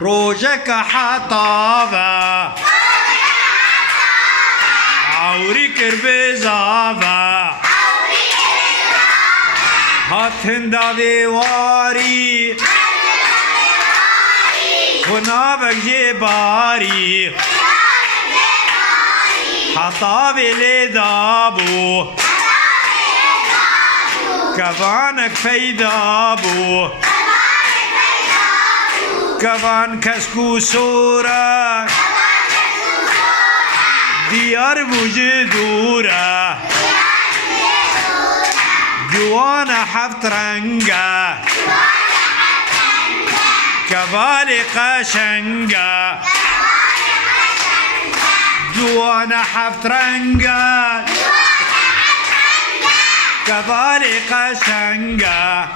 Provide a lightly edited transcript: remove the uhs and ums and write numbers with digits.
روجك حطابة عوري كربزابة هات هندا بواري ونابك جباري حطابي لدابو كفانك فيدابو كفان كسكو سورة ديار بوجدورة جوانا حفت رنگا كفالي قشنگا جوانا حفت رنگا كفالي قشنگا